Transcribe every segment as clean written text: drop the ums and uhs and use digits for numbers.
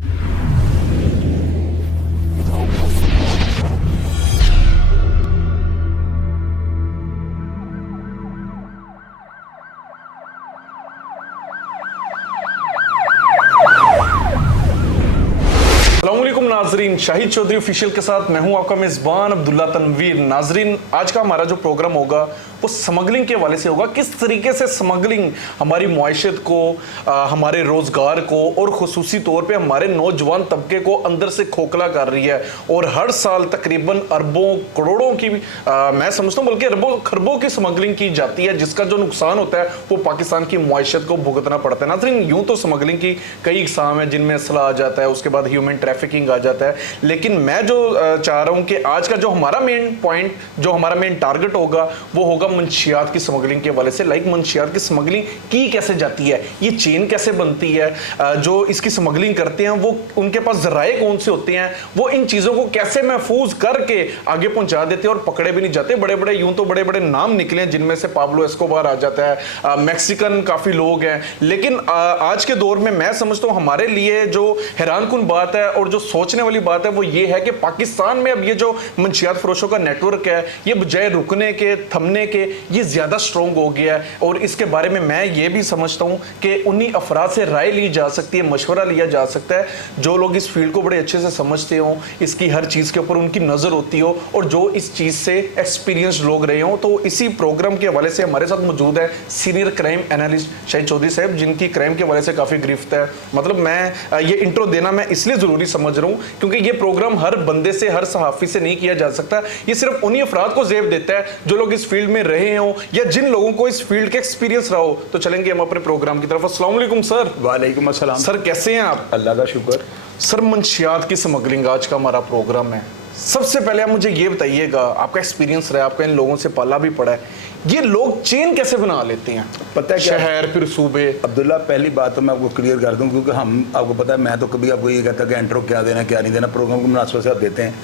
अस्सलामुअलैकुम नाजरीन, शाहिद चौधरी ऑफिशियल के साथ मैं हूं आपका मेज़बान अब्दुल्ला तनवीर। नाजरीन, आज का हमारा जो प्रोग्राम होगा वो स्मगलिंग के हवाले से होगा। किस तरीके से स्मगलिंग हमारी मुआशरत को, हमारे रोज़गार को और ख़ुसूसी तौर पे हमारे नौजवान तबके को अंदर से खोखला कर रही है। और हर साल तकरीबन अरबों करोड़ों की, मैं समझता हूँ बल्कि अरबों खरबों की स्मगलिंग की जाती है, जिसका जो नुकसान होता है वो पाकिस्तान की मुआशरत को भुगतना पड़ता है। नाजरीन, यूँ तो स्मगलिंग की कई इकसाम है जिनमें असला आ जाता है, उसके बाद ह्यूमन ट्रैफिकिंग आ जाता है, लेकिन मैं जो चाह रहा हूँ कि आज का जो हमारा मेन पॉइंट, जो हमारा मेन टारगेट होगा वो होगा मंशियात की स्मगलिंग के हवाले से। लाइक मंशियात की स्मगलिंग की कैसे जाती है, ये चेन कैसे बनती है, जो इसकी स्मगलिंग करते हैं वो उनके पास जराए कौन से होते हैं, वो इन चीज़ों को कैसे महफूज करके आगे पहुंचा देते हैं और पकड़े भी नहीं जाते। बड़े बड़े यूं तो बड़े बड़े नाम निकले हैं, जिनमें से पाब्लो एस्कोबार आ जाता है, मैक्सिकन काफ़ी लोग हैं। लेकिन आज के दौर में मैं समझता हूँ हमारे लिए जो हैरानकुन बात है और जो सोचने वाली बात है वो ये है कि पाकिस्तान में अब ये जो मंशियात फरोशों का नेटवर्क है, ये बजाय रुकने के, थमने के, ये ज़्यादा स्ट्रॉन्ग हो गया है। और इसके बारे में मैं ये भी समझता हूँ कि उन्हीं अफराद से राय ली जा सकती है, मशवरा लिया जा सकता है, जो लोग इस फील्ड को बड़े अच्छे से समझते हों, इसकी हर चीज़ के ऊपर उनकी नज़र होती हो और जो इस चीज़ से एक्सपीरियंस लोग रहे हों। तो इसी प्रोग्राम के हवाले से हमारे साथ मौजूद है senior crime analyst Shahid Chaudhary साहब, जिनकी क्राइम के हवाले से काफ़ी गिरफ्त है। मतलब मैं ये इंट्रो देना मैं इसलिए ज़रूरी समझ रहा हूँ क्योंकि ये प्रोग्राम हर बंदे से, हर सहाफ़ी से नहीं किया जा सकता। ये सिर्फ उन्हीं अफराद को ज़ेब देता है जो लोग इस फील्ड में रहे हों या जिन लोगों को इस फील्ड का एक्सपीरियंस रहा हो। तो चलेंगे हम अपने प्रोग्राम की तरफ। अस्सलाम वालेकुम सर। वालेकुम अस्सलाम सर, कैसे हैं आप? अल्लाह का शुक्र। सर, मंशियात की स्मगलिंग आज का हमारा प्रोग्राम है। सबसे पहले आप मुझे ये बताइएगा, आपका एक्सपीरियंस रहा है, आपका इन लोगों से पाला भी पड़ा है, ये लोग चेन कैसे बना लेते हैं? पता है क्या, शहर फिर सूबे। अब्दुल्ला, पहली बात तो मैं आपको क्लियर कर दूं, क्योंकि हम, आपको पता है, मैं तो कभी आपको ये कहता कि इंट्रो क्या देना क्या नहीं देना, प्रोग्राम को मुनासिबत से आप देते हैं।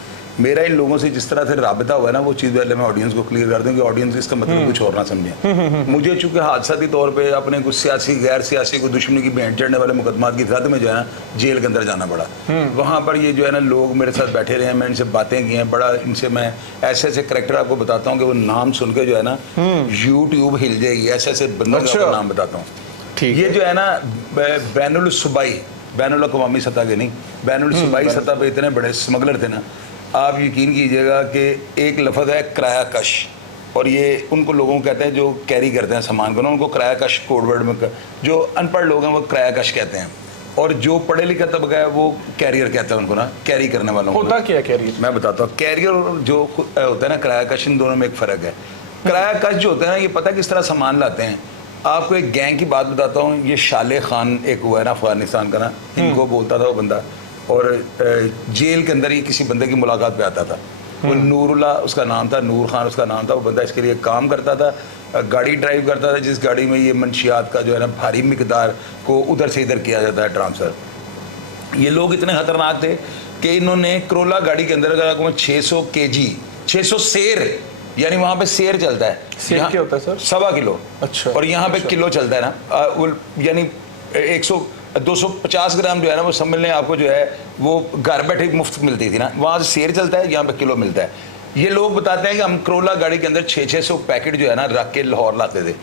मेरा इन लोगों से जिस तरह से राबिता हुआ है ना, वो चीज़ पहले मैं ऑडियंस को क्लियर कर दूं कि ऑडियंस इसका मतलब कुछ और ना समझे। मुझे चूंकि हादसाती तौर पे अपने कुछ सियासी गैर सियासी को दुश्मनी की भेंट चढ़ने वाले मुकदमात की जद में जो है ना जेल के अंदर जाना पड़ा। वहाँ पर ये जो है ना लोग मेरे साथ बैठे रहे हैं, मैं इनसे बातें की हैं, बड़ा इनसे मैं ऐसे ऐसे करैक्टर आपको बताता हूँ कि वो नाम सुन के जो है ना यूट्यूब हिल जाएगी, ऐसे ऐसे बंदों का नाम बताता हूँ। ये जो है ना बैनुल सूबाई, बैनुल अक़वामी सतह के नहीं, बैनुल सूबाई सतह पे इतने बड़े स्मगलर थे ना, आप यकीन कीजिएगा कि एक लफ्ज़ है किराया कश, और ये उनको लोगों को कहते हैं जो कैरी करते हैं सामान को ना, उनको किराया कश कोड वर्ड में, जो अनपढ़ लोग हैं वो किराया कश कहते हैं, और जो पढ़े लिखा तबका है वो कैरियर कहता है उनको ना, कैरी करने वालों को। होता क्या कैरियर? मैं बताता हूँ, कैरियर और जो होता है ना किराया कश, इन दोनों में एक फ़र्क है। किराया कश जो होता है ना, ये पता किस तरह सामान लाते हैं। आपको एक गैंग की बात बताता हूँ, ये शाले खान एक हुआ है ना अफगानिस्तान का ना, इनको बोलता था वो बंदा, और जेल के अंदर ही किसी बंदे की मुलाकात पे आता था, वो नूरुल्लाह उसका नाम था, नूर खान उसका नाम था। वो बंदा इसके लिए काम करता था, गाड़ी ड्राइव करता था, जिस गाड़ी में ये मंशियात का जो है ना भारी मिकदार को उधर से इधर किया जाता है ट्रांसफ़र। ये लोग इतने ख़तरनाक थे कि इन्होंने करोला गाड़ी के अंदर अगर 600 kg, 600 सेर, यानी वहाँ पे सेर चलता है, सेर क्या होता है सर? 1.25 किलो। अच्छा। और यहाँ पे किलो चलता है ना, यानी 250 ग्राम जो है ना, वो समझ लें आपको जो है वो घर बैठे मुफ्त मिलती थी ना, वहाँ से सेर चलता है, यहाँ पे किलो मिलता है। ये लोग बताते हैं कि हम करोला गाड़ी के अंदर 600 पैकेट जो है ना रख के लाहौर लाते थे।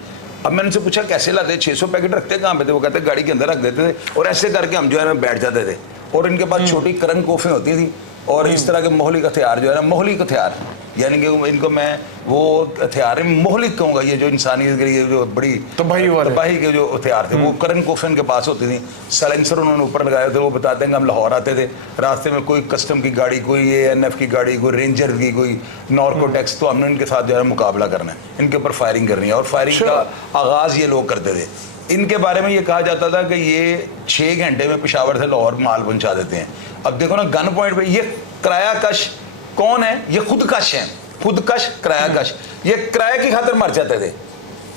अब मैंने उनसे पूछा कैसे लाते, 600 पैकेट रखते कहाँ पे थे? वो कहते गाड़ी के अंदर रख देते थे और ऐसे करके हम जो है ना बैठ जाते थे, और इनके पास छोटी करन कोफें होती थी और इस तरह के मोहलिक हथियार जो है ना, मोहलिक हथियार, यानी कि इनको मैं वो हथियार मोहलिक कहूँगा, ये जो इंसानियत के लिए जो बड़ी तबाही के जो हथियार थे, वो करन कोफन के पास होती थी। साइलेंसर उन्होंने ऊपर लगाए थे। वो बताते हैं कि हम लाहौर आते थे, रास्ते में कोई कस्टम की गाड़ी, कोई ANF की गाड़ी, कोई रेंजर की, कोई नॉर्कोटेक्स, तो हमने इनके साथ जो है मुकाबला करना है, इनके ऊपर फायरिंग करनी है, और फायरिंग का आगाज़ ये लोग करते थे। इनके बारे में ये कहा जाता था कि ये 6 घंटे में पेशावर से लाहौर माल पहुँचा देते हैं। अब देखो ना, गन पॉइंट पर ये किराया कश कौन है? ये खुद कश है, खुद कश, किराया कश। ये किराए की खातिर मर जाते थे।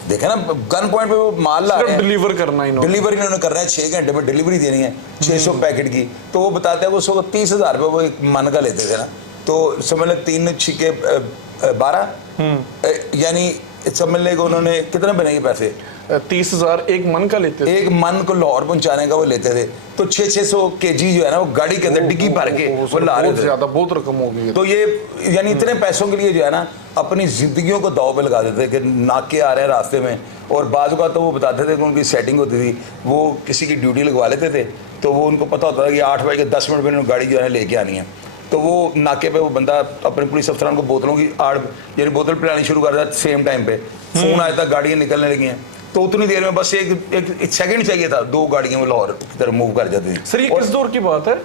देखे ना, गन पॉइंट पे वो माल ला रहे हैं, डिलीवर करना, डिलीवर इन्होंने करना है, 6 घंटे में डिलीवरी देनी है 600 पैकेट की। तो वो बताते हैं वो 30,000 रुपये वो एक मन का लेते थे ना, तो समझ लें 3 6 12, यानी समझ लें कि उन्होंने कितने बनेंगे पैसे? 30,000 एक मन का लेते थे। एक मन को लाहौर पहुंचाने का वो लेते थे। तो 600 केजी जो है ना वो गाड़ी के अंदर डिग्गी भर के वो ला रहे थे। ज्यादा बहुत रकम हो गई है। तो ये यानी इतने पैसों के लिए जो है ना अपनी जिंदगियों को दाव पे लगा देते थे कि नाके आ रहे हैं रास्ते में। और बाज़ का तो वो बताते थे कि उनकी सेटिंग होती थी, वो किसी की ड्यूटी लगवा लेते थे, तो वो उनको पता होता था कि 8 बजे के 10 मिनट में गाड़ी जो है लेके आनी है। तो वो नाके पे वो बंदा अपने पुलिस अफसरान को बोतलों की आड़ यानी बोतल पिलानी शुरू कर देता सेम टाइम पे। फ़ोन आया था, गाड़ियाँ निकलने लगी हैं, तो उतनी देर में बस एक सेकंड चाहिए था, 2 गाड़ियाँ वो लाहौर की तरफ मूव कर जाती थी। सर ये किस दौर की बात है?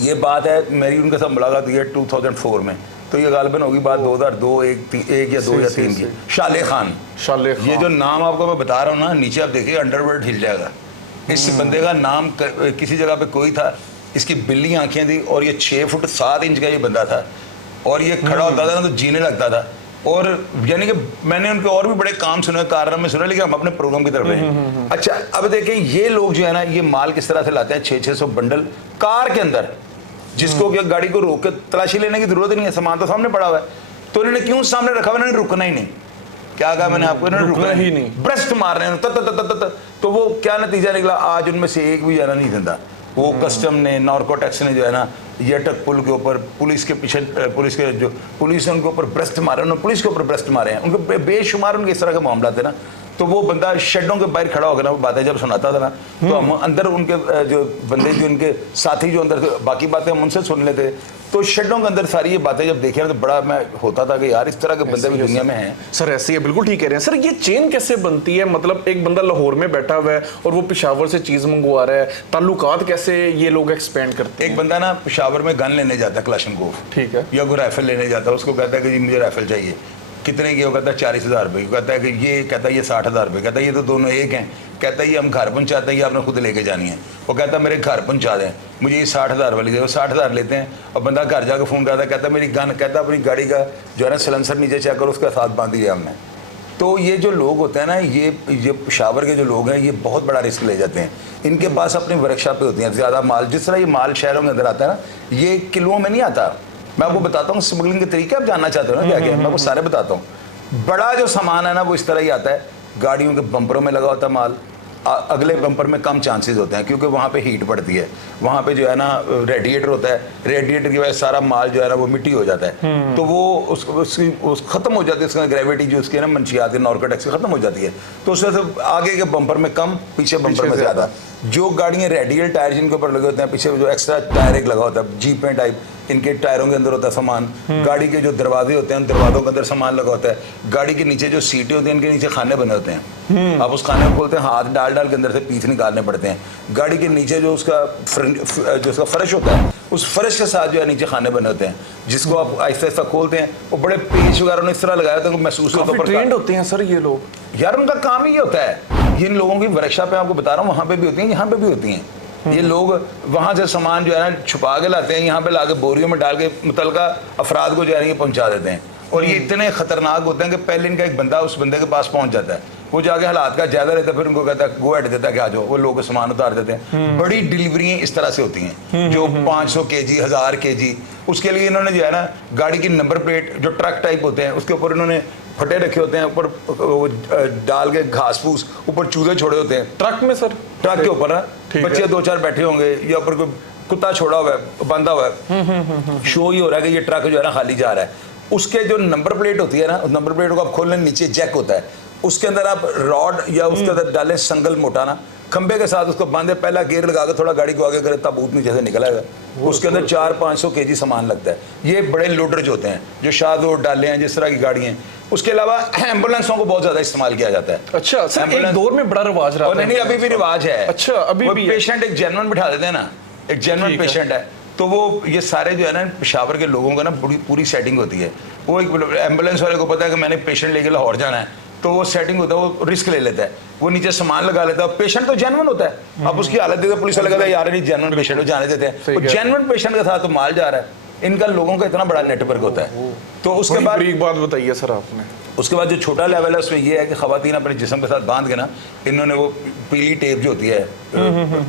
ये बात है मेरी उनके साथ मुलाकात हुई है 2004 में, तो ये गालिबन होगी बात 2002 एक या 2 या 3 की। शाले खान, शाले ये जो नाम आपको मैं बता रहा हूँ ना, नीचे आप देखिए अंडरवर्ल्ड हिल जाएगा। इस बंदे का नाम किसी जगह पे कोई था, इसकी बिल्ली आंखें थी और ये 6 फुट 7 इंच का ये बंदा था और ये खड़ा होता था ना तो जीने लगता था। और यानी कि मैंने उनके और भी बड़े काम सुने, कारनामे सुने, लेकिन हम अपने प्रोग्राम की तरफ रहे। अच्छा अब देखें ये लोग जो है ना ये माल किस तरह से लाते हैं, 600 बंडल कार के अंदर, जिसको क्या गाड़ी को रोक के तलाशी लेने की जरूरत नहीं है, सामान तो सामने पड़ा हुआ है। तो इन्होंने क्यों सामने रखा हुआ, इन्होंने रुकना ही नहीं। क्या कहा मैंने आपको, इन्होंने रुकना ही नहीं, ब्रस्ट मार रहे हैं। तो वो क्या नतीजा निकला, आज उनमें से एक भी जाना नहीं देता। वो कस्टम ने, नार्कोटिक्स ने जो है ना ये अटक पुल के ऊपर पुलिस के पीछे, पुलिस के जो पुलिस ने उनके ऊपर ब्रस्ट मारे, उन्होंने पुलिस के ऊपर ब्रस्ट मारे हैं, उनके बेशुमार उनके इस तरह के मामला थे ना। तो वो बंदा शेडों के बाहर खड़ा होकर ना वो बातें जब सुनाता था ना, तो हम अंदर उनके जो बंदे जो उनके साथी जो अंदर थे बाकी बातें हम उनसे सुन लेते। तो शेडों के अंदर सारी ये बातें जब देखे तो बड़ा मैं होता था कि यार इस तरह के बंदे भी दुनिया में हैं। सर ऐसे ही है, बिल्कुल ठीक कह रहे हैं सर। ये चेन कैसे बनती है, मतलब एक बंदा लाहौर में बैठा हुआ है और वो पेशावर से चीज मंगवा रहा है, ताल्लुकात कैसे ये लोग एक्सपेंड करते हैं? एक बंदा ना पेशावर में गन लेने जाता है, क्लाशनकोफ, ठीक है, या कोई राइफल लेने जाता है, उसको कहता है कि जी मुझे राइफल चाहिए, कितने की? वो कहता है 40,000 रुपये। कहता है कि ये, कहता है ये 60,000 रुपये। कहता है ये तो दोनों एक हैं। कहता है ये हम घर पहुंचाते हैं, ये आपने खुद लेके जानी है। वो कहता है मेरे घर पहुंचा दें, मुझे ये 60,000 वाली दे। वो 60,000 लेते हैं और बंदा घर जाकर फ़ोन करता है, कहता है मेरी गन, कहता है अपनी गाड़ी का जो है ना सिलेंसर नीचे चेक करो, उसका साथ बांध दिया हमने। तो ये जो लोग होते हैं ना, ये पेशावर के जो लोग हैं, ये बहुत बड़ा रिस्क ले जाते हैं। इनके पास अपनी वर्कशॉपें होती हैं, ज़्यादा माल, जिस तरह ये माल शहरों के अंदर आता है ना, ये किलों में नहीं आता। मैं आपको बताता हूँ स्मगलिंग के तरीके, आप जानना चाहते हो ना क्या क्या, मैं आपको सारे बताता हूँ। बड़ा जो सामान है ना वो इस तरह ही आता है, गाड़ियों के बम्परों में लगा होता है माल, अगले बम्पर में कम चांसेस होते हैं क्योंकि वहाँ पे हीट पड़ती है, वहाँ पे जो है ना रेडिएटर होता है, रेडिएटर की वजह से सारा माल जो है ना वो मिट्टी हो जाता है। तो वो उसकी ख़त्म हो जाती है, उसका ग्रेविटी जो उसकी है ना मंशियात नार्कोटिक्स ख़त्म हो जाती है। तो उससे आगे के बम्पर में कम, पीछे बम्पर में ज़्यादा। जो गाड़ियाँ रेडियल टायर जिनके ऊपर लगे होते हैं, पीछे जो एक्स्ट्रा टायर एक लगा होता है, जीपें टाइप, इनके टायरों के अंदर होता है सामान। गाड़ी के जो दरवाजे होते हैं उन दरवाजों के अंदर सामान लगा होता है। गाड़ी के नीचे जो सीटें होती हैं इनके नीचे खाने बने होते हैं, आप उस खाने को खोलते हैं, हाथ डाल डाल के अंदर से पीस निकालने पड़ते हैं। गाड़ी के नीचे जो उसका फर्श होता है, उस फर्श के साथ जो है नीचे खाने बने होते हैं, जिसको आप आहिस्ता आहिस्ता खोलते हैं। वो बड़े पेच वगैरह इस तरह लगाया होता है, महसूस होता है। ट्रेंड होते हैं सर ये लोग, यार उनका काम ही ये होता है। जिन लोगों की वर्कशॉप पे आपको बता रहा हूँ वहाँ पे भी होती हैं, यहाँ पे भी होती हैं। ये लोग वहाँ से सामान जो है ना छुपा के लाते हैं, यहाँ पे लाके बोरियों में डाल के मुतलका अफराद को जो है ये पहुँचा देते हैं। और ये इतने खतरनाक होते हैं कि पहले इनका एक बंदा उस बंदे के पास पहुँच जाता है, वो जाके हालात का जायजा लेता है, फिर उनको कहता है गो एड देता है कि आ जाओ, वो लोग सामान उतार देते हैं। बड़ी डिलीवरियाँ इस तरह से होती हैं जो 500 kg 1000 kg। उसके लिए इन्होंने जो है ना गाड़ी की नंबर प्लेट जो ट्रक टाइप होते हैं उसके ऊपर इन्होंने फटे रखे होते हैं, ऊपर डाल के घास फूस, ऊपर चूजे छोड़े होते हैं ट्रक में। सर ट्रक के ऊपर ना बच्चे 2-4 बैठे होंगे, या ऊपर कोई कुत्ता छोड़ा हुआ है, बांधा हुआ है, शो ही हो रहा है कि ये ट्रक जो है ना खाली जा रहा है। उसके जो नंबर प्लेट होती है ना, उस नंबर प्लेट को आप खोलने, नीचे जैक होता है, उसके अंदर आप रॉड या उसके अंदर डालें संगल मोटा ना, खंबे के साथ उसको बांधे, पहला गियर लगा के थोड़ा गाड़ी को आगे करे, ताबूत नीचे से निकल आएगा। उसके अंदर 400-500 kg सामान लगता है। ये बड़े लोडर जो होते हैं, जो शाद डाले हैं जिस तरह की गाड़ी हैं। उसके अलावा एम्बुलेंसों को बहुत ज्यादा इस्तेमाल किया जाता है। अच्छा सर, एक दौर में बड़ा रिवाज रहा है। नहीं अभी भी रिवाज है। अच्छा अभी भी पेशेंट एक जेन्युइन बिठा देते हैं ना, एक जेन्युइन पेशेंट है, तो वो ये सारे जो है ना पेशावर के लोगों का ना पूरी सेटिंग होती है। वो एक एम्बुलेंस वाले को पता है कि मैंने पेशेंट लेके लाहौर जाना है, तो वो सेटिंग होता है, वो रिस्क ले लेता है, वो नीचे सामान लगा लेता है। पेशेंट तो जेन्युइन होता है, अब उसकी हालत देखो, पुलिस वाले कहता है यार नहीं जेन्युइन पेशेंट को जाने देते हैं। जेन्युइन पेशेंट के साथ तो माल जा रहा है। इनका लोगों का इतना बड़ा नेटवर्क होता है। तो उसके बाद एक बात बताइए सर आपने, उसके बाद जो छोटा लेवल है उसमें ये है कि खवातीन अपने जिस्म के साथ बांध के ना, इन्होंने वो पीली टेप जो होती है,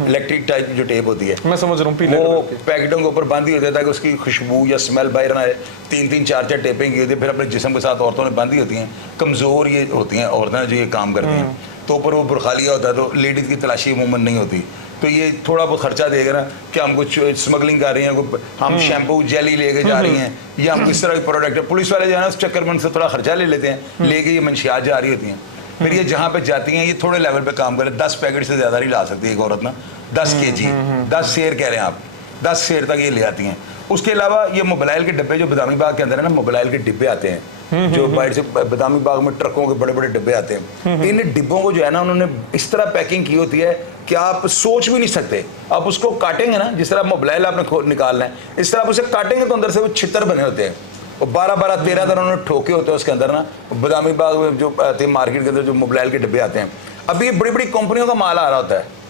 इलेक्ट्रिक टाइप जो टेप होती है, मैं समझ रहा हूँ, पीले वो पैकेटों के ऊपर बांधी होती है ताकि उसकी खुशबू या स्मेल बाहर ना आए। 3-3 4-4 टेपें की होती है, फिर अपने जिस्म के साथ औरतों ने बांधी होती हैं। कमज़ोर ये होती हैं औरतें जो ये काम करती हैं। तो ऊपर वो बुरखा लिया होता है, तो लेडीज़ की तलाशी अमूमन नहीं होती। तो ये थोड़ा बहुत खर्चा देगा ना कि हम कुछ स्मगलिंग कर रही हैं, हम शैम्पू जेली लेके जा रही हैं, या हम किस तरह के प्रोडक्ट है, पुलिस वाले जो है ना उस चक्कर में उनसे थोड़ा खर्चा ले लेते हैं, लेके ये मंशियात जा रही होती हैं। फिर ये जहाँ पे जाती हैं ये थोड़े लेवल पे काम करें, 10 पैकेट से ज़्यादा नहीं ला सकती एक औरत ना, 10 kg, 10 शेर कह रहे हैं आप, 10 शेर तक ये ले आती हैं। उसके अलावा ये मोबाइल के डिब्बे जो बदामी बाग के अंदर है ना, मोबाइल के डिब्बे आते हैं जो बाहर से बदामी बाग में ट्रकों के बड़े बड़े डिब्बे आते हैं। इन डिब्बों को जो है ना उन्होंने इस तरह पैकिंग की होती है कि आप सोच भी नहीं सकते। आप उसको काटेंगे ना, जिस तरह मोबाइल आपने निकालना है, इस तरह आप उसे काटेंगे तो अंदर से वो छितर बने होते हैं, और 12-13 तरह उन्होंने ठोके होते हैं उसके अंदर ना। बदामी बाग में जो आते हैं मार्केट के अंदर जो मोबाइल के डिब्बे आते हैं, अभी ये बड़ी बड़ी कंपनियों का माल आ रहा होता है।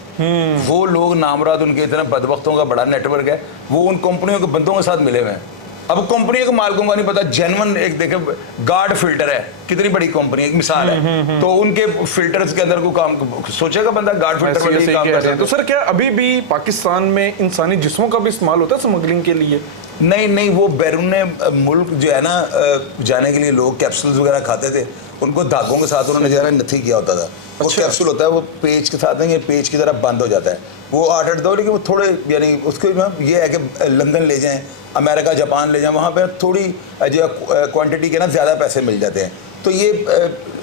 वो लोग नामराद, उनके इतने बदबख्तों का बड़ा नेटवर्क है, वो उन कंपनियों के बंदों के साथ मिले हुए हैं। अब कंपनियों के मालिकों का नहीं पता, जेन्युइन एक देखे गार्ड फिल्टर है, कितनी बड़ी कंपनी, एक मिसाल है, तो उनके फिल्टर्स के अंदर को काम सोचेगा बंदा गार्ड फिल्टर वाले काम कर रहे हैं। तो सर क्या अभी भी पाकिस्तान में इंसानी जिस्मों का भी इस्तेमाल होता है स्मगलिंग के लिए? नहीं, वो बैरून मुल्क जो है ना जाने के लिए लोग कैप्सूल्स वगैरह खाते थे, उनको धागों के साथ उन्होंने जो है नथी किया होता था। वो कैप्सूल होता है, वो पेज के साथ नहीं, ये पेज की तरह बंद हो जाता है, वो 8-8 दो, लेकिन वो थोड़े यानी उसके ये है कि लंदन ले जाएं, अमेरिका जापान ले जाएं, वहाँ पे थोड़ी जो क्वांटिटी के ना ज़्यादा पैसे मिल जाते हैं। तो ये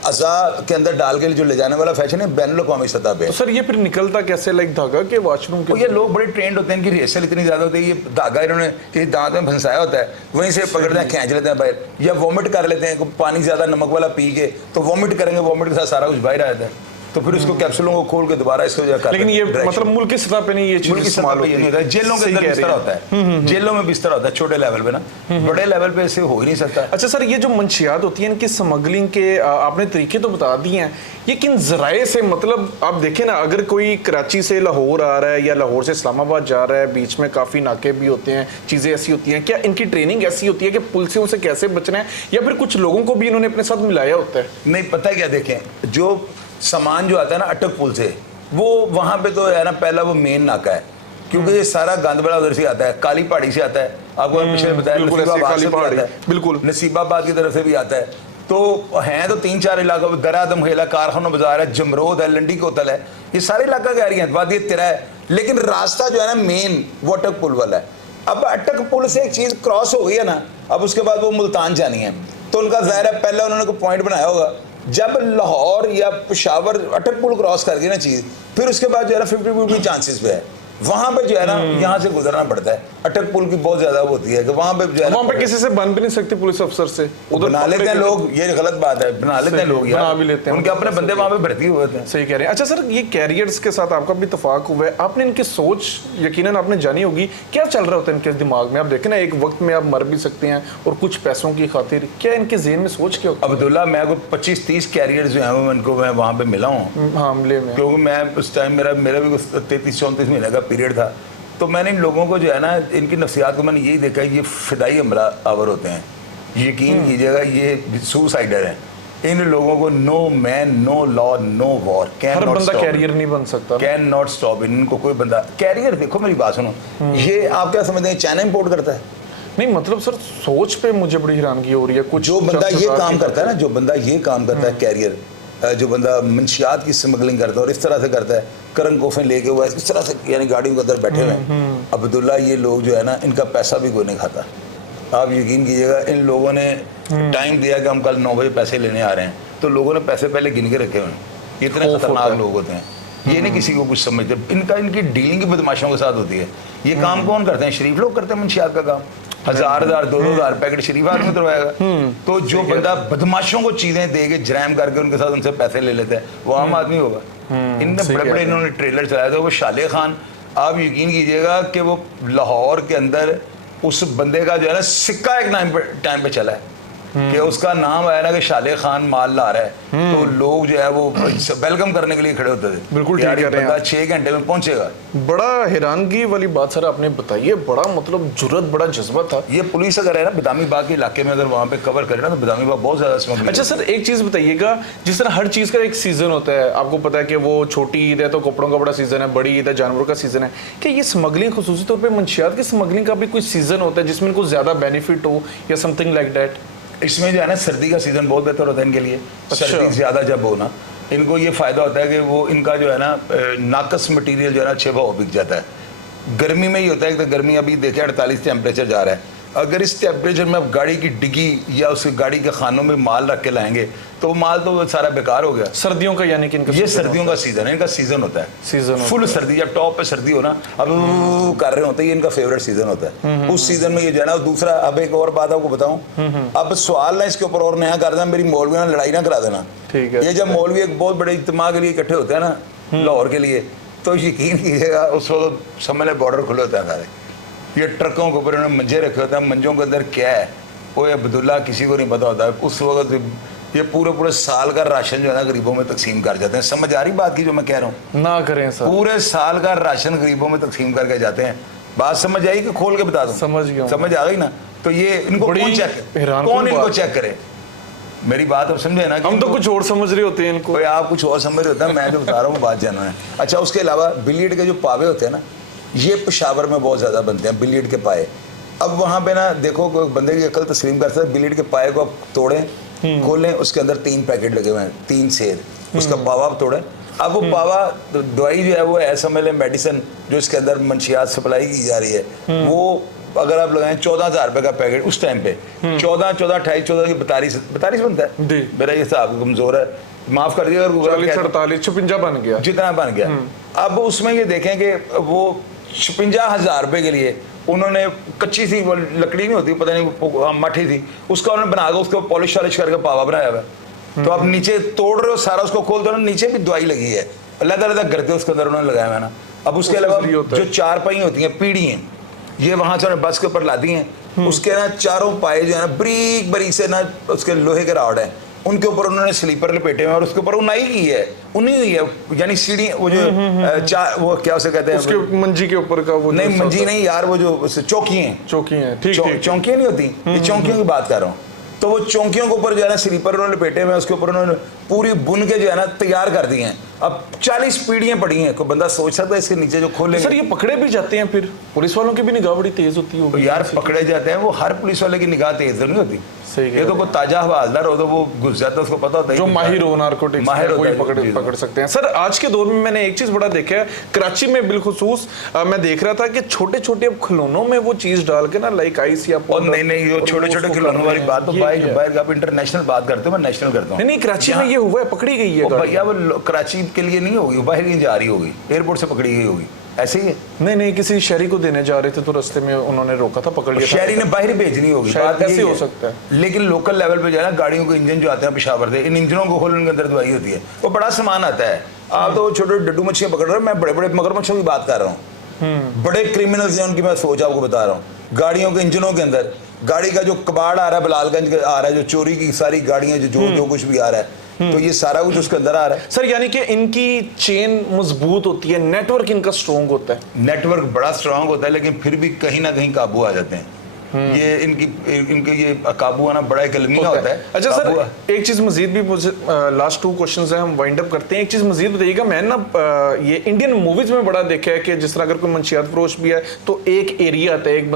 अज़ा के अंदर डाल के जो ले जाने वाला फैशन है बैनुल-अक़वामी सतह पे। तो सर ये फिर निकलता कैसे, लाइक धागा के वॉशरूम के? ये लोग बड़े ट्रेंड होते हैं कि रेशल इतनी ज़्यादा होती है, ये धागा इन्होंने किसी दांत में फंसाया होता है, वहीं से पकड़ते हैं, खींच लेते हैं बाहर, या वॉमिट कर लेते हैं, पानी ज़्यादा नमक वाला पी के तो वॉमिट करेंगे, वॉमिट के साथ सारा कुछ बाहर आ जाता है, तो फिर उसको कैप्सूलों को खोल के दोबारा इसको जो लेकिन ये मतलब मुल्क की सतह पे नहीं ये चीज इस्तेमाल होती है। जेलों के अंदर बिस्तर होता है, जेलों में बिस्तर होता है छोटे लेवल पे ना, बड़े लेवल पे ऐसे हो ही नहीं सकता। अच्छा सर, ये जो मंशियात होती है इनकी स्मगलिंग के आपने तरीके तो बता दिए हैं, ये किन जराए से, मतलब आप देखें ना, अगर कोई कराची से लाहौर आ रहा है या लाहौर से इस्लामाबाद जा रहा है, बीच में काफ़ी नाके भी होते हैं, चीज़ें ऐसी होती हैं, क्या इनकी ट्रेनिंग ऐसी होती है कि पुलिसियों से कैसे बचना है, या फिर कुछ लोगों को भी इन्होंने अपने साथ मिलाया होता है? नहीं, पता है क्या, देखें जो सामान जो आता है ना अटक पुल से, वो वहाँ पे तो है ना पहला वो मेन नाका है, क्योंकि ये सारा गंद बड़ा उधर से आता है, काली पहाड़ी से आता है, आपको पिछले बताया नसीबाबाद से भी आता है, बिल्कुल नसीबाबाद की तरफ से भी आता है। तो हैं तो 3-4 इलाका, दरा दमहेला, कारखाना बाजार है, जमरोद है, लंडी कोतल है, ये सारे इलाका कह रही हैं, वादी तिरा है, लेकिन रास्ता जो है ना मेन वो अटक पुल वाला है। अब अटक पुल से एक चीज़ क्रॉस हो गई है ना, अब उसके बाद वो मुल्तान जानी है, तो उनका ज़ाहिर है पहले उन्होंने कोई पॉइंट बनाया होगा, जब लाहौर या पेशावर अटक पुल क्रॉस कर गई ना चीज़, फिर उसके बाद जो है ना 50-50 चांसेस पे है, वहाँ पे जो है ना यहाँ से गुजरना पड़ता है। अटक पुल की बहुत ज़्यादा होती है कि वहाँ पे जो है वहाँ पे किसी से बन भी नहीं सकती पुलिस अफसर से, उधर बना लेते हैं लोग, ये गलत बात है, बना लेते हैं लोग, बना भी लेते हैं, उनके अपने बंदे वहाँ पे भर्ती हुए थे। सही कह रहे हैं। अच्छा सर, ये कैरियर्स के साथ आपका भी इत्तेफाक हुआ है, आपने इनकी सोच यकीनन आपने जानी होगी, क्या चल रहा होता है इनके दिमाग में? आप देखें ना, एक वक्त में आप मर भी सकते हैं और कुछ पैसों की खातिर, क्या इनके ज़हन में सोच क्या होती है? अब्दुल्ला, मैं को 25-30 कैरियर्स जो हैं वो इनको मैं वहाँ पे मिला हूँ मामले में, क्योंकि मैं उस टाइम मेरा भी 33-34 महीने का पीरियड था, तो मैंने इन लोगों को जो है ना इनकी नफ्सियात को मैंने यही देखा, ये फिदाई हमला आवर होते हैं, यकीन कीजिएगा ये सुसाइडर हैं। इन लोगों को no man, no law, no war, हर बंदा कैरियर नहीं बन सकता, कैन नॉट स्टॉप इनको कोई बंदा कैरियर। देखो मेरी बात सुनो, ये आप क्या समझते हैं चाइना इंपोर्ट करता है? नहीं, मतलब सर सोच पे मुझे बड़ी हैरानगी हो रही है। कुछ जो बंदा ये काम करता है ना, जो बंदा ये काम करता है कैरियर, जो बंदा मंशियात की स्मगलिंग करता है और इस तरह से करता है, करन कोफे लेके हुआ इस तरह से, यानी गाड़ियों के अंदर बैठे हुए हैं, अब्दुल्ला ये लोग जो है ना इनका पैसा भी कोई नहीं खाता। आप यकीन कीजिएगा, इन लोगों ने टाइम दिया कि हम कल 9 बजे पैसे लेने आ रहे हैं, तो लोगों ने पैसे पहले गिन के रखे हुए हैं। इतने खतरनाक लोग होते हैं, ये नहीं किसी को कुछ समझते। इनकी डीलिंग बदमाशों के साथ होती है। ये काम कौन करते हैं? शरीफ लोग करते हैं मंशियात का काम। 1000 2,000 पैकेट शरीफ आदमी उतरवाएगा। तो जो बंदा बदमाशों को चीजें दे के जरैम करके उनके साथ उनसे पैसे ले लेते हैं, वो आम आदमी होगा। इनने बड़े बड़े इन्होंने ट्रेलर चलाया था। वो शाले खान, आप यकीन कीजिएगा कि वो लाहौर के अंदर उस बंदे का जो है ना सिक्का एक टाइम पे चला है कि उसका नाम आया ना कि शाले खान माल ला रहा है, तो लोग जो है वो वेलकम करने के लिए खड़े होते थे। बिल्कुल ठीक कह रहे हैं, 6 घंटे में पहुंचेगा। बड़ा हैरानगी वाली बात सर आपने बताई है, बड़ा मतलब जुर्रत, बड़ा जज्बा था। ये पुलिस अगर है ना बदामी बाग के इलाके में अगर वहाँ पे कवर करे ना, तो बदामी बाग बहुत ज्यादा स्मगलिंग। अच्छा सर, एक चीज बताइएगा, जिस तरह हर चीज का एक सीजन होता है, आपको पता है कि वो छोटी ईद है तो कपड़ों का बड़ा सीजन है, बड़ी ईद है जानवरों का सीजन है, क्या ये स्मगलिंग खुसूसी तौर पर मंशियात की स्मगलिंग का भी कोई सीजन होता है जिसमें इनको ज्यादा बेनिफिट हो या समथिंग लाइक दैट? इसमें जो है ना सर्दी का सीजन बहुत बेहतर होता है इनके लिए। सर्दी ज्यादा जब हो ना, इनको ये फ़ायदा होता है कि वो इनका जो है ना नाकस मटेरियल जो है ना अच्छे भाव बिक जाता है। गर्मी में ही होता है कि तो गर्मी अभी देखें 48 टेम्परेचर जा रहा है, अगर इस टेम्परेचर में आप गाड़ी की डिग्गी या उस गाड़ी के खानों में माल रख के लाएंगे तो वो माल तो सारा बेकार हो गया। सर्दियों का यानी कि इनका ये सर्दियों का सीजन है, इनका सीजन होता है सीजन फुल सर्दी, जब टॉप पे सर्दी हो ना अब कर रहे होते हैं, ये इनका फेवरेट सीजन होता है। उस सीजन में ये जो है ना दूसरा, अब एक और बात आपको बताऊं, अब सवाल ना इसके ऊपर और नया कर देना, मेरी मौलवी ना लड़ाई ना करा देना, ठीक है। ये जब मौलवी एक बहुत बड़े इज्तिमा के लिए इकट्ठे होते हैं ना लाहौर के लिए, तो यकीन कीजिएगा उस वक्त समझ लें बॉर्डर खुले होते हैं सारे, ये ट्रकों के ऊपर उन्होंने मंजे रखे होते हैं, मंजों के अंदर क्या है वो अब्दुल्ला किसी को नहीं पता होता है। उस वक्त ये पूरे साल का राशन जो है ना गरीबों में तकसीम कर जाते हैं। समझ आ रही बात की जो मैं कह रहा हूँ? ना करें सर, पूरे साल का राशन गरीबों में तकसीम करके जाते हैं। बात समझ आई कि खोल के बता दूं? समझ गया, समझ आ गई ना? तो ये इनको कौन चेक, कौन इनको चेक करे? मेरी बात आप समझे ना? हम तो कुछ और समझ रहे होते हैं इनको, आप कुछ और समझ रहे होते हैं, मैं जो बता रहा हूँ बात जाना है। अच्छा, उसके अलावा बिलियर्ड के जो पावे होते हैं ना, ये पेशावर में बहुत ज़्यादा बनते हैं बिलियर्ड के पाए। अब वहाँ पे ना देखो बंदे की अकल तस्लीम कर सकते, बिलियर्ड के पाए को आप तोड़ें, खोलें, उसके अंदर 3 पैकेट लगे हुए हैं, 3 सेर, उसका पावा आप तोड़ें। अब वो पावा दवाई जो है वो ऐसा मतलब मेडिसिन जो इसके अंदर मंशियात सप्लाई की जा रही है, वो अगर आप लगाएं 14,000 रुपये का पैकेट उस टाइम पे 14, 28, 14 की 42 बनता है। मेरा ये हिसाब कमजोर है, माफ कर दिया, 40, 48, 56 बन गया, जितना बन गया। अब उसमें ये देखें कि वो 56,000 रुपये के लिए उन्होंने कच्ची सी वो लकड़ी नहीं होती, पता नहीं मठी थी, उसका उन्होंने बना के उसको पॉलिश वॉलिश करके पावा बनाया हुआ है। तो आप नीचे तोड़ रहे हो सारा, उसको खोल दो ना, नीचे भी दवाई लगी है, अलग अलग करके उसके अंदर उन्होंने लगाया हुआ है ना। अब उसके अलावा जो 4 पाई होती हैं, पीढ़ी हैं, ये वहां से बस के ऊपर लाती हैं, उसके ना चारों पाए जो है ना बारीक बारीक से ना उसके लोहे के राड है, उनके ऊपर उन्होंने स्लीपर लपेटे हुए और उसके ऊपर उनाई की है, उन्हीं हुई है, यानी सीढ़ी वो जो वो क्या उसे कहते हैं, उसके मंजी के ऊपर का वो, नहीं मंजी नहीं यार, वो जो चौकी हैं, चौकियां नहीं होती, ये चौकियों की बात कर रहा हूँ। तो वो चौकियों के ऊपर जो है ना स्लीपर उन्होंने लपेटे हुए, उसके ऊपर उन्होंने पूरी बुन के जो है ना तैयार कर दी हैं। अब 40 पीढ़ियां पड़ी हैं, कोई बंदा सोच सकता है इसके नीचे जो खोले। सर ये पकड़े भी जाते हैं, फिर पुलिस वालों की भी निगाह बड़ी तेज होती है। तो यार पकड़े जाते हैं, वो हर पुलिस वाले की निगाह तेज नहीं होती। सही ये तो कोई ताजा हवालदार हो तो वो घुस जाता है, उसको पता होता है जो माहिर हो नार्कोटिक्स माहिर वही पकड़ सकते हैं। सर आज के दौर में मैंने एक चीज बड़ा देखा है कराची में, बिलखुसूस मैं देख रहा था कि छोटे छोटे खिलौनों में वो चीज डाल के ना, लाइक आइस या नहीं ये छोटे छोटे खिलौनों वाली बात तो बाहर आप इंटरनेशनल बात करते हो, मैं नेशनल करता हूँ। नहीं कराची में ये हुआ है, पकड़ी गई है भैया, वो कराची के लिए नहीं होगी, बाहर ही जा रही होगी, एयरपोर्ट से पकड़ी गई होगी, ऐसे ही है। नहीं किसी शहरी को देने जा रहे थे तो रास्ते में उन्होंने रोका था, पकड़ लिया। शहरी ने बाहर भेजनी होगी, बात ऐसे हो सकता है। लेकिन लोकल लेवल पे जो है ना, गाड़ियों के इंजन जो आते हैं पेशावर से, इन इंजनों को खोलने के अंदर दवाई होती है, वो बड़ा सामान आता है। आप तो छोटे डड्डू मच्छियां पकड़ रहे हो, मैं बड़े बड़े मगरमच्छों की बात कर रहा हूँ, बड़े क्रिमिनल्स हैं उनकी मैं सोच आपको बता रहा हूँ। गाड़ियों के इंजनों के अंदर गाड़ी का जो कबाड़ आ रहा है, बलालगंज आ रहा है, जो चोरी की सारी गाड़ियां जो कुछ भी आ रहा है, तो ये सारा कुछ उसके अंदर आ रहा है। सर यानी कि इनकी चेन मजबूत होती है, नेटवर्क इनका स्ट्रॉन्ग होता है। नेटवर्क बड़ा स्ट्रांग होता है, लेकिन फिर भी कहीं ना कहीं काबू आ जाते हैं। ये इनके ये काबू आना बड़ा एक अलमिया होता है। अच्छा सर एक चीज मजीद भी मुझे, लास्ट 2 क्वेश्चंस हैं, हम वाइंड अप करते हैं। एक चीज मजीद बताइएगा, मैं ना ये इंडियन मूवीज में बड़ा देखा है कि जिस तरह अगर कोई मंशियात फरोश भी है तो एक एरिया आता है, एक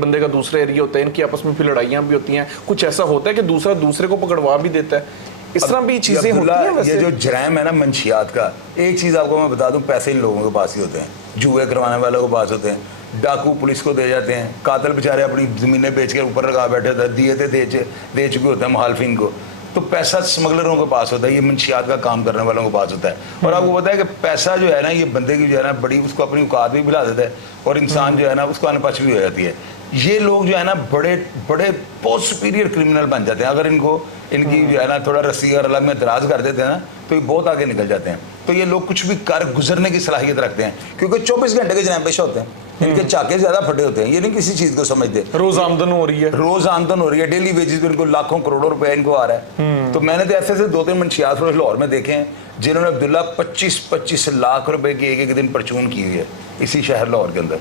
बंदे का दूसरा एरिया होता है, इनकी आपस में फिर लड़ाइयाँ भी होती हैं, कुछ ऐसा होता है कि दूसरा दूसरे को पकड़वा भी देता है, इस तरह भी चीजें होती हैं वैसे? ये जो जराइम है ना मंशियात का, एक चीज आपको मैं बता दूं, पैसे इन लोगों के पास ही होते हैं, जुए करवाने वालों के पास होते हैं, डाकू पुलिस को दे जाते हैं, कातिल बेचारे अपनी ज़मीनें बेच के ऊपर लगा बैठे थे, दिए थे दे चुके होते हैं मुखालफिन को। तो पैसा स्मगलरों के पास होता है, ये मंशियात का काम करने वालों के पास होता है। और आपको पता है कि पैसा जो है ना, ये बंदे की जो है ना बड़ी, उसको अपनी औकात भी भुला देता है, और इंसान जो है ना उसको अनपच भी हो जाती है। ये लोग जो है ना बड़े बड़े बहुत सुपीरियर क्रिमिनल बन जाते हैं, अगर इनकी जो है ना थोड़ा रस्सी और अलग में एतराज़ कर देते हैं ना, तो ये बहुत आगे निकल जाते हैं। तो ये लोग कुछ भी कर गुजरने की सलाहियत रखते हैं, क्योंकि 24 घंटे के जनाब पेशा होते हैं, इनके चाके ज्यादा फटे होते हैं, ये नहीं किसी चीज को समझते। रोज आमदन हो रही है, डेली वेजेस पे इनको लाखों करोड़ों रुपए इनको आ रहा है। तो मैंने तो ऐसे 2-3 मंशियात लाहौर में देखे हैं जिन्होंने अब्दुल्ला 25-25 लाख रुपए की एक दिन परचून की हुई है इसी शहर लाहौर के अंदर।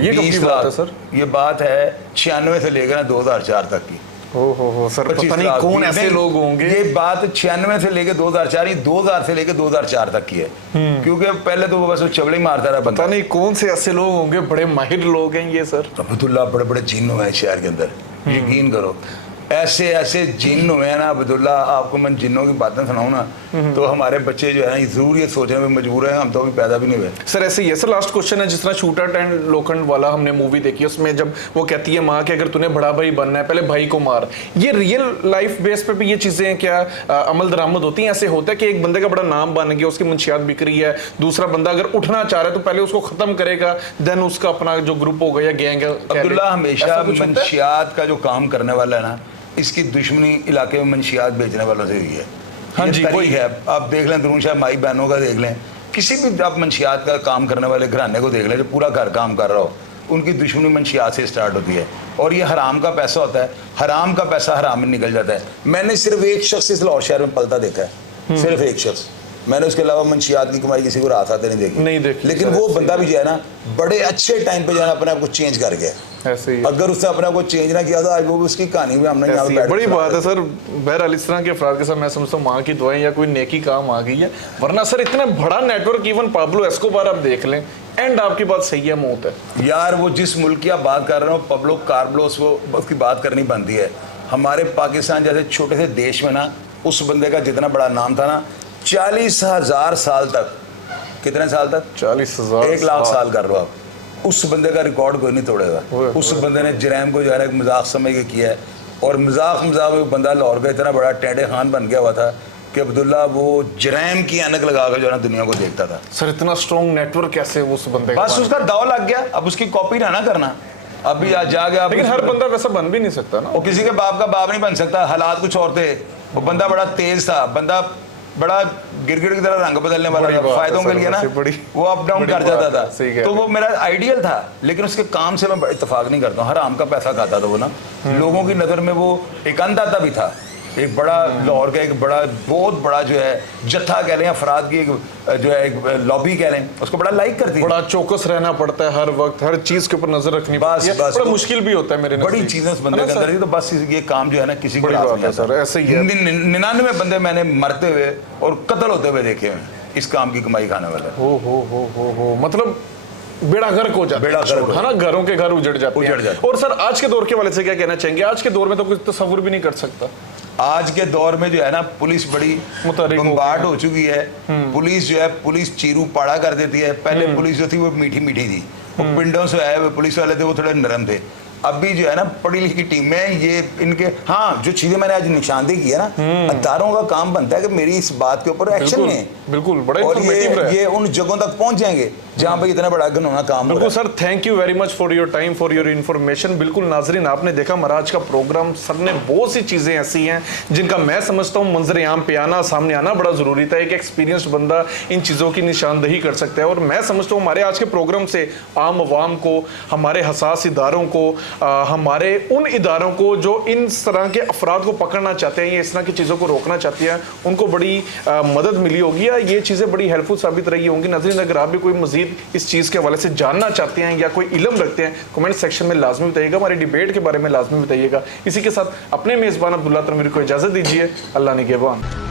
ये कब की बात है सर? ये बात है 96 से लेकर 2004 तक की। हो सर, पता नहीं कौन ऐसे लोग होंगे। ये बात 96 से लेके 2004, 2000 से लेके 2004 तक की है, क्योंकि पहले तो वो बस चबले मारता रहा। पता नहीं कौन से ऐसे लोग होंगे, बड़े माहिर लोग हैं ये सर। अब्दुल्ला बड़े बड़े जिन्न हैं शहर के अंदर, यकीन करो। ऐसे ऐसे जिन हुए हैं ना अब्दुल्ला, आपको मैं जिन्नों की बातें सुनाऊं ना तो हमारे बच्चे जो है ना जरूर ये सोचने में मजबूर है, हम तो अभी पैदा भी नहीं हुए। सर ऐसे ही है सर, लास्ट क्वेश्चन है, जिस तरह शूटर एंड लोखंड वाला हमने मूवी देखी, उसमें जब वो कहती है माँ कि अगर तूने बड़ा भाई बनना है पहले भाई को मार, ये रियल लाइफ बेस पे भी ये चीजें क्या अमल दरामद होती हैं? ऐसे होता है कि एक बंदे का बड़ा नाम बन गया, उसकी मंशियात बिक रही है, दूसरा बंदा अगर उठना चाह रहा है तो पहले उसको खत्म करेगा, देन उसका अपना जो ग्रुप होगा या गैंग है। अब्दुल्ला हमेशा मंशियात का जो काम करने वाला है ना, इसकी दुश्मनी इलाके में मंशियात बेचने वालों से हुई है। हाँ ये जी, तरीक वही है। आप देख लें दरून शाह माई बहनों का देख लें, किसी भी आप मंशियात का काम करने वाले घराने को देख लें जो पूरा घर काम कर रहा हो, उनकी दुश्मनी मंशियात से स्टार्ट होती है। और ये हराम का पैसा होता है, हराम का पैसा हराम में निकल जाता है। मैंने सिर्फ एक शख्स इस लाहौर शहर में पलता देखा है, सिर्फ एक शख्स, मैंने उसके अलावा मंशियात की कमाई किसी को रात आते नहीं देखी। लेकिन वो बंदा भी जो है ना बड़े अच्छे टाइम पे जो है ना अपने आप को चेंज कर गया। ऐसे ही अगर उसने अपने आप को चेंज ना किया तो आज वो उसकी कहानी में हमने यहाँ पे बड़ी बात है सर। बहरहाल इस तरह के अफराद के साथ मैं समझता हूँ माँ की दुआएं या कोई नेकी काम आ गई है, वरना सर इतना बड़ा नेटवर्क, इवन पाब्लो एस्कोबार आप देख लें, एंड आपकी बात सही है, मौत है यार। वो जिस मुल्क की आप बात कर रहे हो पब्लो कार्बलोस, वो उसकी बात करनी बनती है। हमारे पाकिस्तान जैसे छोटे से देश में ना उस बंदे का जितना बड़ा नाम था ना, 40,000 साल तक, कितने साल तक? 40,000 1 लाख साल कर लो आप, उस बंदे का रिकॉर्ड कोई नहीं तोड़ेगा। उस बंदे ने जरैम को जो है मजाक समझ के किया है, और मजाक में बंदा लाहौर का इतना बड़ा टेढ़े खान बन गया हुआ था कि अब्दुल्ला वो जरैम की ऐनक लगा कर जो है ना दुनिया को देखता था। सर इतना स्ट्रॉन्ग नेटवर्क कैसे उस बंदे का? बस उसका दाव लग गया, अब उसकी कॉपी ना करना। अभी आज जाके आप, लेकिन हर बंदा वैसा बन भी नहीं सकता ना, वो किसी के बाप का बाप नहीं बन सकता, हालात कुछ और थे। वो बंदा बड़ा तेज था, बंदा बड़ा गिरगिट की तरह रंग बदलने वाला था, फायदों के लिए ना वो अप डाउन कर जाता था। तो वो मेरा आइडियल था, लेकिन उसके काम से मैं इत्तेफाक नहीं करता हूँ। हराम का पैसा खाता था वो ना, लोगों की नज़र में वो एक अंधाता भी था, एक बड़ा लाहौर का एक बड़ा बहुत बड़ा जो है जत्था कह लें, अफराद की एक जो है एक लॉबी कह लें, उसको बड़ा लाइक करती है। बड़ा चौकस रहना पड़ता है हर वक्त, हर चीज के ऊपर नजर रखनी पड़ती है, बड़ा मुश्किल भी होता है मेरे बड़ी चीजें उस बंदे के अंदर थी। तो बस ये काम जो है ना किसी को नहीं आता सर, ऐसे ही है। 99 बंदे मैंने मरते हुए और कत्ल होते हुए देखे हैं इस काम की कमाई खाने वाले। हो मतलब बेड़ा गर्क हो जाता है ना, घरों के घर उजड़ जाते हैं। और सर आज के दौर के वाले से क्या कहना चाहेंगे? आज के दौर में तो कुछ तस्वुर भी नहीं कर सकता। आज के दौर में जो है ना पुलिस बड़ी बम्बार्ड हो चुकी है। पुलिस जो है, पुलिस चीरू पाड़ा कर देती है। पहले पुलिस जो थी वो मीठी मीठी थी, वो पिंडों से आए हुए पुलिस वाले थे, वो थोड़े नरम थे। अभी जो है ना पढ़ी लिखी टीम में ये इनके, हाँ जो चीजें मैंने आज निशानदेही की है ना, अदारों का काम बनता है कि मेरी इस बात के ऊपर एक्शन लें। बिल्कुल, बड़ा और ये उन जगहों तक पहुंच जाएंगे जहां पे इतना बड़ा घिनौना काम हो रहा है। Sir thank you very much for your time, for your information. बिल्कुल नाजरीन, आपने देखा महाराज का प्रोग्राम, सर ने बहुत सी चीजें ऐसी हैं जिनका मैं समझता हूँ मंजर आम पे आना, सामने आना बड़ा जरूरी था। एक एक्सपीरियंस्ड बंदा इन चीजों की निशानदेही कर सकता है, और मैं समझता हूँ हमारे आज के प्रोग्राम से आम अवाम को, हमारे हसास इदारों को, हमारे उन इदारों को जो इन तरह के अफराद को पकड़ना चाहते हैं या इस तरह की चीज़ों को रोकना चाहते हैं, उनको बड़ी मदद मिली होगी, या ये चीज़ें बड़ी हेल्पफुल साबित रही होंगी। नाज़रीन, अगर आप भी कोई मजीद इस चीज़ के हवाले से जानना चाहते हैं या कोई इल्म रखते हैं, कमेंट सेक्शन में लाजमी बताइएगा, हमारी डिबेट के बारे में लाजमी बताइएगा। इसी के साथ अपने मेज़बान अब्दुल्ला तनवीर को इजाज़त दीजिए। अल्लाह निगहबान।